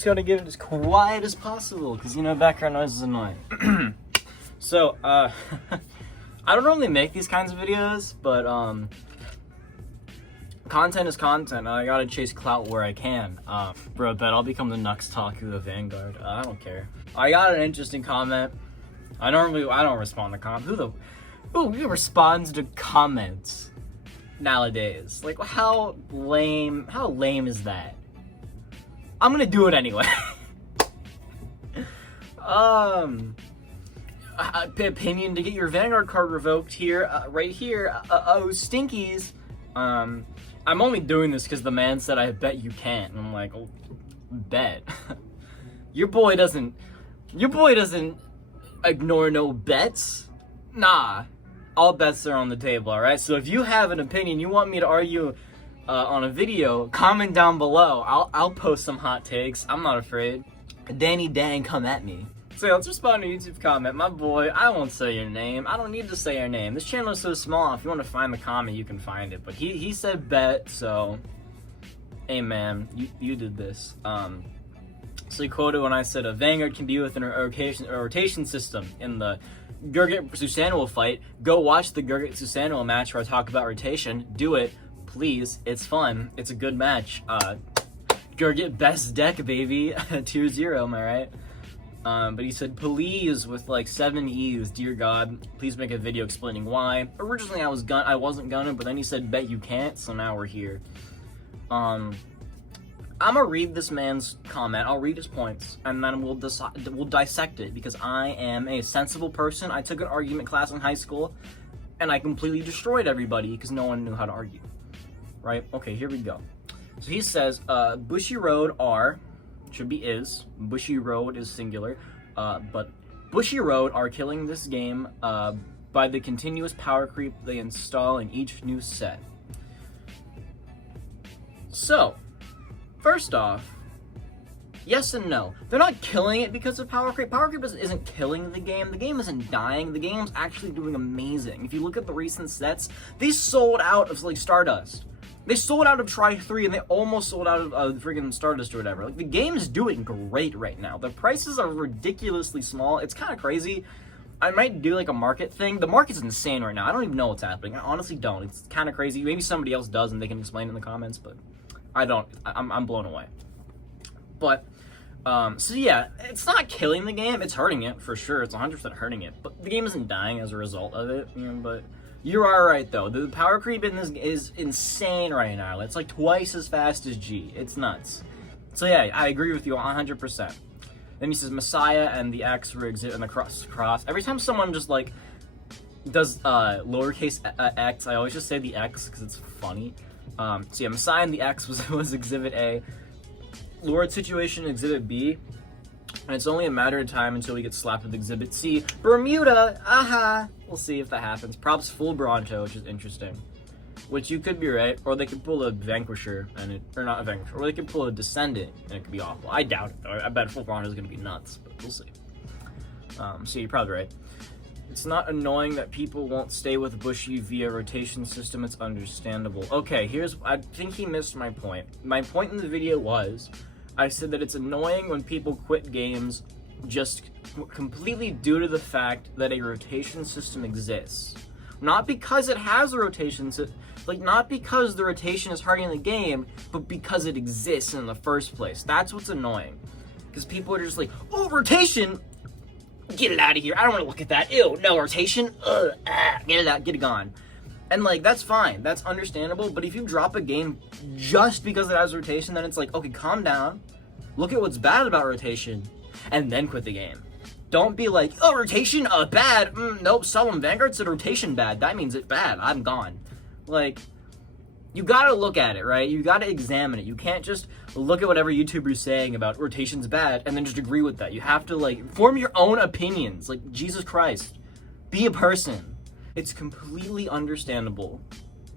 Just gotta get it as quiet as possible, because, you know, background noise is annoying. So, I don't normally make these kinds of videos, but, content is content. I gotta chase clout where I can. Bro, bet I'll become the next Taku of Vanguard. I don't care. I got an interesting comment. I don't respond to comments. Who responds to comments nowadays? Like, how lame is that? I'm gonna do it anyway. Opinion to get your Vanguard card revoked here, right here. Stinkies. I'm only doing this because the man said, I bet you can't. And I'm like, oh, bet. Your boy doesn't ignore no bets. Nah, all bets are on the table, all right? So if you have an opinion you want me to argue on a video, comment down below. I'll post some hot takes. I'm not afraid. Danny Dang, come at me. So let's respond to a YouTube comment. My boy, I won't say your name. I don't need to say your name. This channel is so small. If you want to find the comment, you can find it. But he said bet, so hey man, you did this. So he quoted when I said a Vanguard can be within a rotation system in the Gurgit Susanoo fight. Go watch the Gurgit Susanoo match where I talk about rotation. Do it, please. It's fun. It's a good match. Gurgit best deck, baby. 2-0, am I right? But he said, please, with like 7 E's, dear God, please make a video explaining why. Originally I wasn't gonna, but then he said, bet you can't, so now we're here. I'm gonna read this man's comment, I'll read his points, and then we'll dissect it, because I am a sensible person. I took an argument class in high school, and I completely destroyed everybody, because no one knew how to argue. Right? Okay, here we go. So he says, Bushy Road are... should be is. Bushy Road is singular. But Bushy Road are killing this game by the continuous power creep they install in each new set. So, first off, yes and no. They're not killing it because of power creep. Power creep isn't killing the game. The game isn't dying. The game's actually doing amazing. If you look at the recent sets, they sold out of like Stardust. They sold out of Try 3 and they almost sold out of friggin' Stardust or whatever. Like, the game is doing great right now. The prices are ridiculously small. It's kind of crazy. I might do like a market thing. The market's insane right now. I don't even know what's happening. I honestly don't. It's kind of crazy. Maybe somebody else does and they can explain in the comments, but I don't. I'm blown away. But, so yeah, it's not killing the game. It's hurting it, for sure. It's 100% hurting it. But the game isn't dying as a result of it, you know, but... You are right, though. The power creep in this is insane right now. It's like twice as fast as G. It's nuts. So yeah, I agree with you 100%. Then he says Messiah and the X were exit and the cross. Every time someone just like does lowercase x, I always just say the X because it's funny. So yeah, Messiah and the X was Exhibit A. Lord Situation Exhibit B. And it's only a matter of time until we get slapped with Exhibit C. Bermuda! Aha! We'll see if that happens. Props full Bronto, which is interesting. Which you could be right, or they could pull a Vanquisher, or not a Vanquisher, or they could pull a Descendant, and it could be awful. I doubt it, though. I bet full Bronto is going to be nuts, but we'll see. So you're probably right. It's not annoying that people won't stay with Bushy via rotation system. It's understandable. Okay, I think he missed my point. My point in the video was... I said that it's annoying when people quit games just completely due to the fact that a rotation system exists. Not because it has a rotation system, like not because the rotation is hurting the game, but because it exists in the first place. That's what's annoying. Because people are just like, oh, rotation! Get it out of here. I don't want to look at that. Ew, no rotation. Get it out, get it gone. And like, that's fine, that's understandable, but if you drop a game just because it has rotation, then it's like, okay, calm down, look at what's bad about rotation, and then quit the game. Don't be like, oh, rotation, bad, nope, someone Vanguard said rotation bad, that means it's bad, I'm gone. Like, you gotta look at it, right? You gotta examine it. You can't just look at whatever YouTuber's saying about rotation's bad and then just agree with that. You have to, like, form your own opinions, like, Jesus Christ. Be a person. It's completely understandable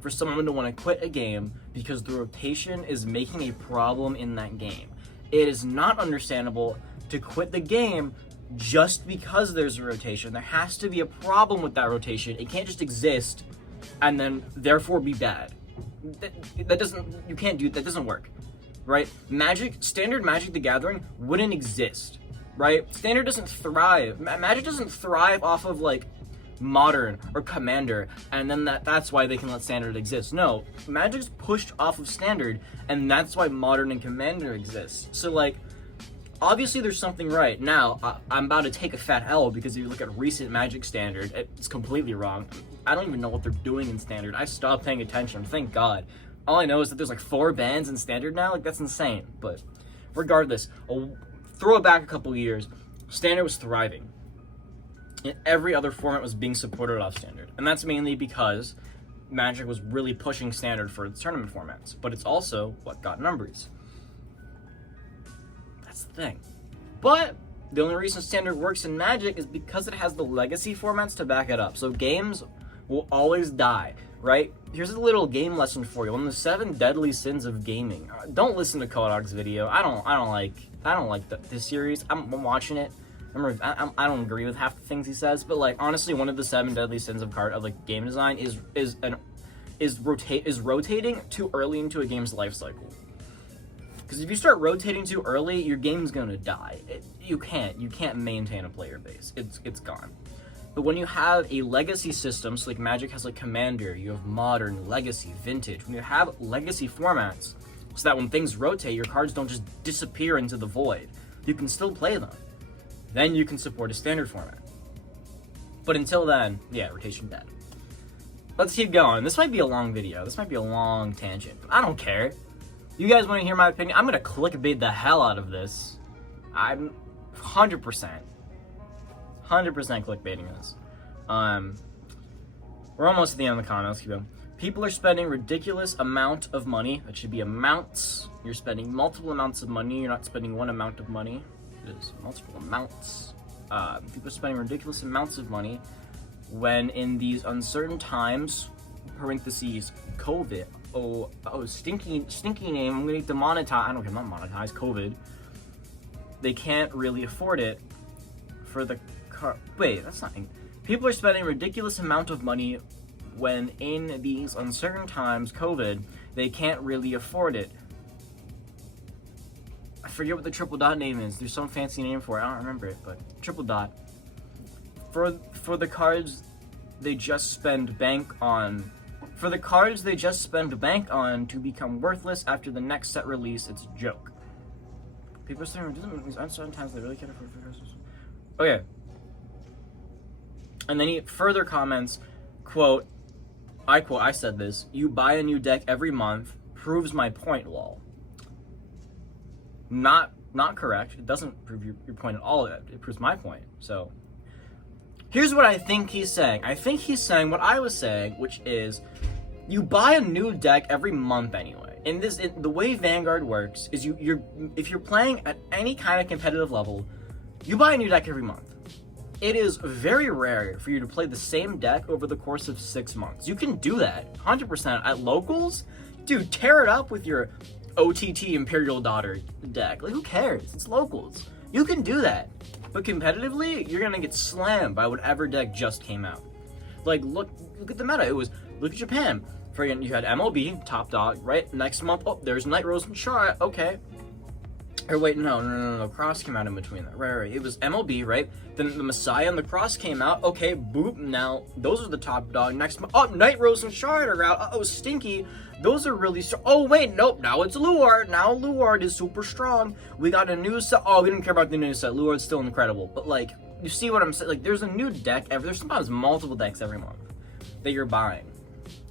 for someone to want to quit a game because the rotation is making a problem in that game. It is not understandable to quit the game just because there's a rotation. There has to be a problem with that rotation. It can't just exist and then therefore be bad. That doesn't work. right? Standard Magic the Gathering wouldn't exist, right? Standard doesn't thrive. Magic doesn't thrive off of like Modern or Commander, and then that's why they can let Standard exist. No, Magic's pushed off of Standard, and that's why Modern and Commander exist. So like, obviously there's something right. Now, I'm about to take a fat L because if you look at recent Magic Standard, it's completely wrong. I don't even know what they're doing in Standard. I stopped paying attention, thank God. All I know is that there's like 4 bans in Standard now. Like, that's insane. But regardless, I'll throw it back a couple years. Standard was thriving. And every other format was being supported off Standard. And that's mainly because Magic was really pushing Standard for its tournament formats. But it's also what got numbers. That's the thing. But the only reason Standard works in Magic is because it has the legacy formats to back it up. So games will always die, right? Here's a little game lesson for you. On the 7 deadly sins of gaming. Don't listen to Kodak's video. I don't like this series. I'm watching it. I don't agree with half the things he says, but like honestly, one of the 7 deadly sins of like game design is rotating too early into a game's life cycle. Because if you start rotating too early, your game's gonna die. You can't maintain a player base. It's gone. But when you have a legacy system, so like Magic has like Commander, you have Modern, Legacy, Vintage. When you have legacy formats, so that when things rotate, your cards don't just disappear into the void. You can still play them. Then you can support a Standard format. But until then, yeah, rotation dead. Let's keep going. This might be a long video. This might be a long tangent. But I don't care. You guys want to hear my opinion? I'm going to clickbait the hell out of this. I'm 100% clickbaiting this. We're almost at the end of the comment. Let's keep going. People are spending ridiculous amount of money. That should be amounts. You're spending multiple amounts of money. You're not spending one amount of money. It is multiple amounts. People are spending ridiculous amounts of money when in these uncertain times, parentheses, COVID. Oh, stinky name. I'm gonna need to monetize. I don't care, not monetize. COVID. They can't really afford it for the car. Wait, that's not. People are spending ridiculous amount of money when in these uncertain times, COVID. They can't really afford it. I forget what the triple dot name is. There's some fancy name for it. I don't remember it, but triple dot. For the cards they just spend bank on. For the cards they just spend bank on to become worthless after the next set release, it's a joke. People are saying these uncertain times they really can't afford it. Okay. And then he further comments, quote, I said this, you buy a new deck every month, proves my point, lol. Not correct. It doesn't prove your point at all. It proves my point. So here's what I think he's saying. I think he's saying what I was saying, which is you buy a new deck every month anyway. The way Vanguard works is if you're playing at any kind of competitive level, you buy a new deck every month. It is very rare for you to play the same deck over the course of 6 months. You can do that 100% at locals. Dude, tear it up with your OTT Imperial Daughter deck. Like, who cares? It's locals. You can do that. But competitively, you're gonna get slammed by whatever deck just came out. Like, look at the meta. Look at Japan. You had MLB, Top Dog, right? Next month, oh, there's Night Rose and Char. Okay. Or wait, no. Cross came out in between that. Right. It was MLB, right? Then the Messiah and the Cross came out. Okay, boop. Now, those are the top dog. Next month, oh, Night Rose and Shard are out. Uh-oh, Stinky. Those are really strong. Oh, wait, nope. Now it's Luard. Now Luard is super strong. We got a new set. Oh, we didn't care about the new set. Luard's still incredible. But, like, you see what I'm saying? Like, there's a new deck. There's sometimes multiple decks every month that you're buying.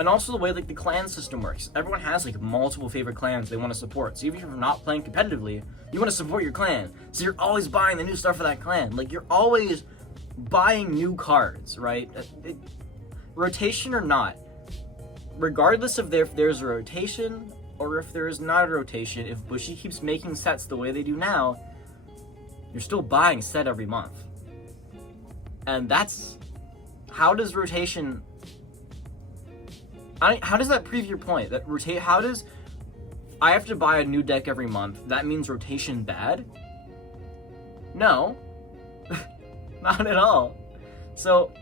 And also the way, like, the clan system works. Everyone has, like, multiple favorite clans they want to support. So even if you're not playing competitively, you want to support your clan. So you're always buying the new stuff for that clan. Like, you're always buying new cards, right? Rotation or not, regardless of if there's a rotation or if there is not a rotation, if Bushy keeps making sets the way they do now, you're still buying a set every month. And that's... How does rotation... how does that prove your point? How does I have to buy a new deck every month? That means rotation bad? No. Not at all. So,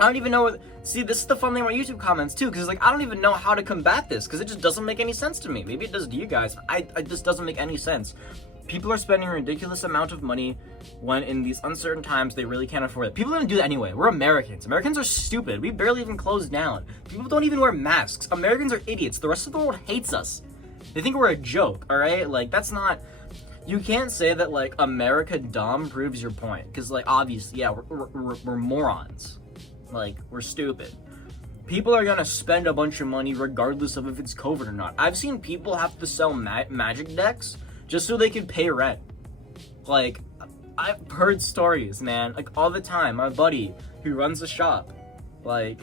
I don't even know. See, this is the fun thing about YouTube comments too, because like I don't even know how to combat this, because it just doesn't make any sense to me. Maybe it does to you guys. It just doesn't make any sense. People are spending a ridiculous amount of money when in these uncertain times they really can't afford it. People are gonna do that anyway. We're Americans. Americans are stupid. We barely even close down. People don't even wear masks. Americans are idiots. The rest of the world hates us. They think we're a joke, all right? Like, that's not... You can't say that, like, America dumb proves your point. Because, like, obviously, yeah, we're morons. Like, we're stupid. People are gonna spend a bunch of money regardless of if it's COVID or not. I've seen people have to sell magic decks just so they can pay rent. Like, I've heard stories, man, like all the time. My buddy who runs a shop, like,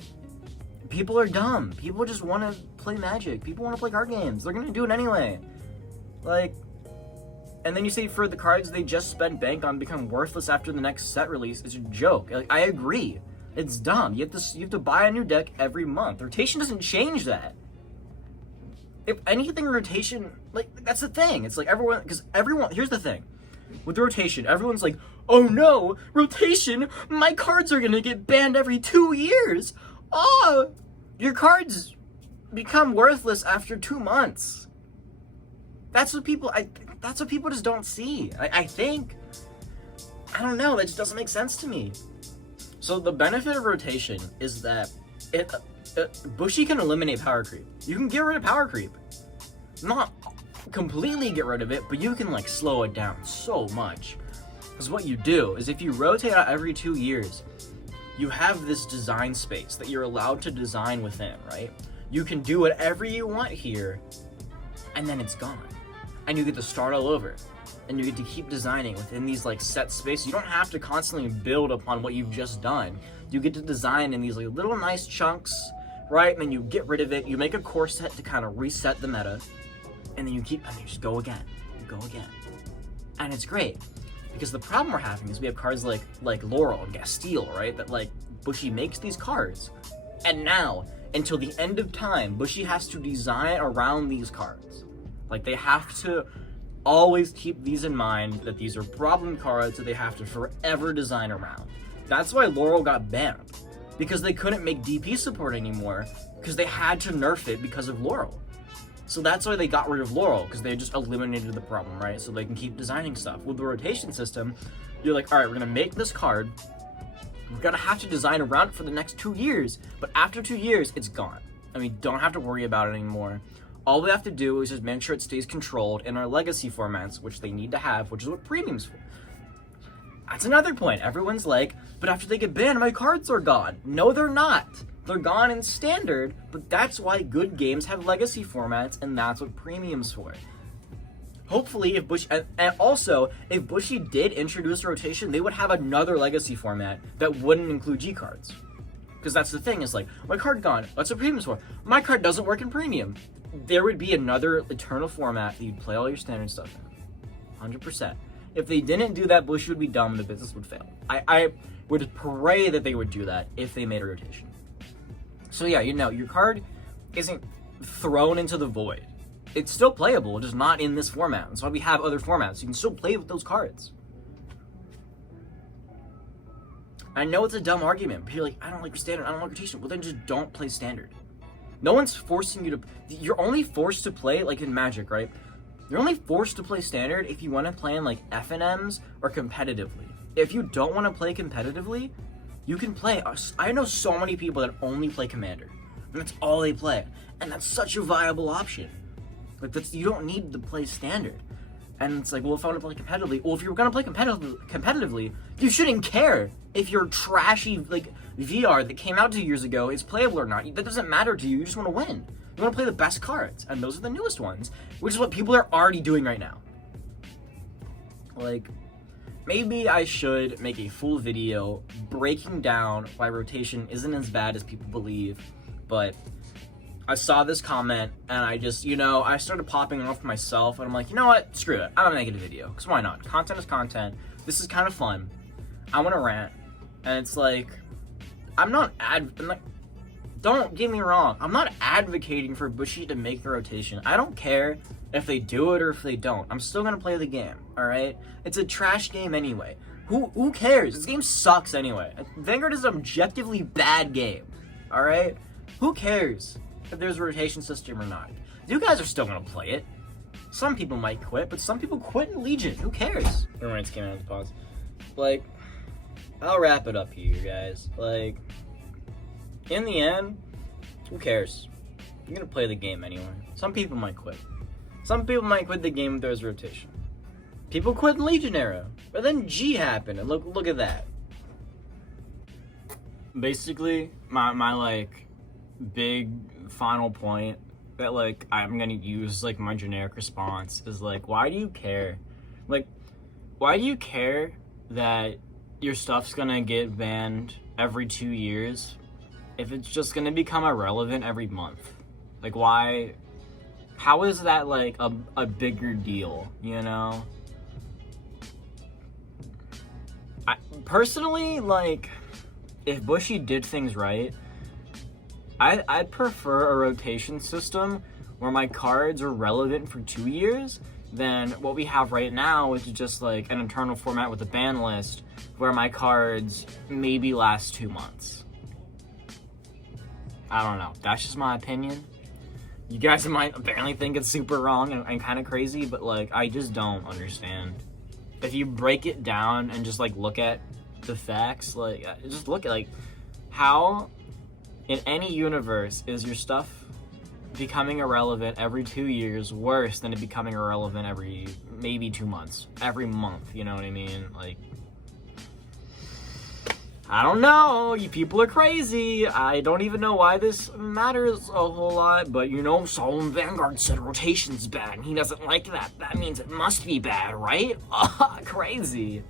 people are dumb. People just want to play Magic. People want to play card games. They're gonna do it anyway. Like, and then you say for the cards they just spent bank on become worthless after the next set release. It's a joke. Like, I agree. It's dumb. You have to buy a new deck every month. Rotation doesn't change that. If anything, rotation, like, that's the thing. It's like everyone, here's the thing. With the rotation, everyone's like, oh no, rotation, my cards are gonna get banned every 2 years. Oh, your cards become worthless after 2 months. That's what people just don't see. I think. I don't know, that just doesn't make sense to me. So the benefit of rotation is that Bushy can eliminate power creep. You can get rid of power creep. Not completely get rid of it, but you can like slow it down so much. Because what you do is if you rotate out every 2 years, you have this design space that you're allowed to design within, right? You can do whatever you want here, and then it's gone. And you get to start all over. And you get to keep designing within these like set spaces. You don't have to constantly build upon what you've just done. You get to design in these like little nice chunks, right? And then you get rid of it. You make a core set to kind of reset the meta. And then you just go again. You go again. And it's great. Because the problem we're having is we have cards like Laurel and Gastille, right? That like Bushy makes these cards. And now, until the end of time, Bushy has to design around these cards. Like they have to always keep these in mind, that these are problem cards that they have to forever design around. That's why Laurel got banned. Because they couldn't make DP support anymore, because they had to nerf it because of Laurel. So that's why they got rid of Laurel, because they just eliminated the problem, right? So they can keep designing stuff. With the rotation system, you're like, all right, we're gonna make this card. We're gonna have to design around it for the next 2 years, but after 2 years, it's gone. And we don't have to worry about it anymore. All we have to do is just make sure it stays controlled in our legacy formats, which they need to have, which is what premium's for. That's another point. Everyone's like, but after they get banned, my cards are gone. No, they're not. They're gone in standard, but that's why good games have legacy formats, and that's what premium's for. Hopefully, if Bushy, and also, if Bushy did introduce rotation, they would have another legacy format that wouldn't include G cards. Because that's the thing, is like, my card gone, what's a premium's for? My card doesn't work in premium. There would be another eternal format that you'd play all your standard stuff in. 100%. If they didn't do that, Bushy would be dumb and the business would fail. I would pray that they would do that if they made a rotation. So yeah, you know, your card isn't thrown into the void. It's still playable, just not in this format. That's why we have other formats. You can still play with those cards. I know it's a dumb argument, but you're like, I don't like your standard, I don't like rotation. Well, then just don't play standard. No one's forcing you to... You're only forced to play, like in Magic, right? You're only forced to play standard if you want to play in, like, FNMs or competitively. If you don't want to play competitively, you can play... I know so many people that only play Commander. And that's all they play. And that's such a viable option. Like, you don't need to play standard. And it's like, well, if I want to play competitively... Well, if you're going to play competitively, you shouldn't care if your trashy, like, VR that came out 2 years ago is playable or not. That doesn't matter to you. You just want to win. You want to play the best cards. And those are the newest ones. Which is what people are already doing right now. Like, maybe I should make a full video breaking down why rotation isn't as bad as people believe. But I saw this comment, and I just, you know, I started popping off myself, and I'm like, you know what? Screw it. I'm gonna make it a video. Because why not? Content is content. This is kind of fun. I want to rant. And it's like, don't get me wrong. I'm not advocating for Bushy to make the rotation. I don't care if they do it or if they don't. I'm still gonna play the game, alright? It's a trash game anyway. Who cares? This game sucks anyway. Vanguard is an objectively bad game. Alright? Who cares if there's a rotation system or not? You guys are still gonna play it. Some people might quit, but some people quit in Legion. Who cares? Your rights came out of the pause. Like, I'll wrap it up here, guys. Like, in the end, who cares? You're gonna play the game anyway. Some people might quit. Some people might quit the game if there's rotation. People quit in Legion era, but then G happened, and look at that. Basically, my like big final point that like I'm gonna use like my generic response is like, why do you care? Like, why do you care that your stuff's gonna get banned every 2 years if it's just gonna become irrelevant every month? Like, why? How is that like a bigger deal, you know? I personally, like, if Bushy did things right, I'd prefer a rotation system where my cards are relevant for 2 years than what we have right now, which is just like an internal format with a ban list where my cards maybe last 2 months. I don't know. That's just my opinion. You guys might apparently think it's super wrong and kind of crazy, but like, I just don't understand. If you break it down and just like look at the facts, like just look at like how in any universe is your stuff becoming irrelevant every 2 years worse than it becoming irrelevant every maybe 2 months, every month, you know what I mean? Like, I don't know, you people are crazy. I don't even know why this matters a whole lot, but you know, Solemn Vanguard said rotation's bad, and he doesn't like that. That means it must be bad, right? Crazy.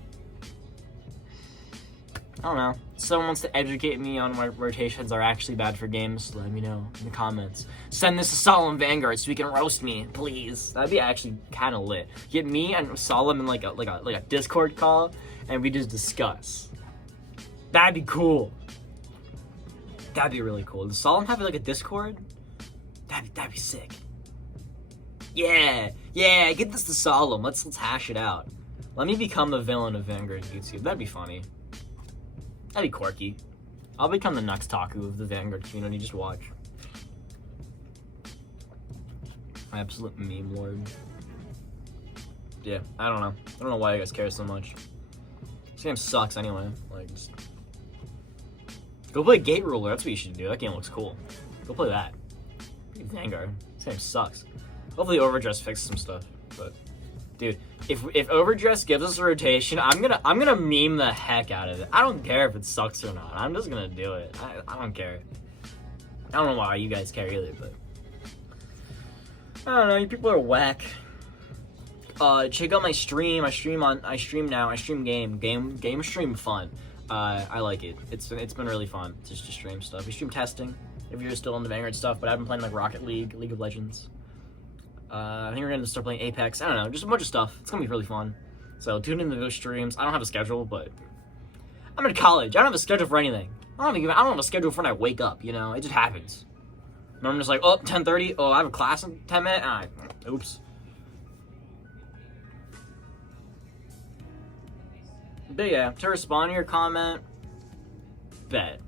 I don't know. Someone wants to educate me on why rotations are actually bad for games, let me know in the comments. Send this to Solemn Vanguard so he can roast me, please. That'd be actually kind of lit. Get me and Solemn in like a Discord call, and we just discuss. That'd be cool. That'd be really cool. Does Solemn have like a Discord? That'd be sick. Yeah, get this to Solemn. Let's hash it out. Let me become the villain of Vanguard YouTube. That'd be funny. That'd be quirky. I'll become the next Taku of the Vanguard community. Just watch. My absolute meme lord. Yeah, I don't know. I don't know why you guys care so much. This game sucks anyway. Like, just go play Gate Ruler. That's what you should do. That game looks cool. Go play that. Vanguard. This game sucks. Hopefully Overdress fixes some stuff. But dude, if Overdress gives us a rotation, I'm gonna meme the heck out of it. I don't care if it sucks or not. I'm just gonna do it. I don't care. I don't know why you guys care either, but I don't know. You people are whack. Check out my stream. I stream now. I stream game stream fun. I like it. It's been really fun just to stream stuff. We stream testing if you're still in the Vanguard stuff, but I've been playing like Rocket League, League of Legends. I think we're gonna start playing Apex. I don't know, just a bunch of stuff. It's gonna be really fun. So tune into those streams. I don't have a schedule, but I'm in college. I don't have a schedule for anything. I don't have a schedule for when I wake up. You know, it just happens. And I'm just like, oh, 10:30. Oh, I have a class in 10 minutes. Oops. But yeah, to respond to your comment, bet.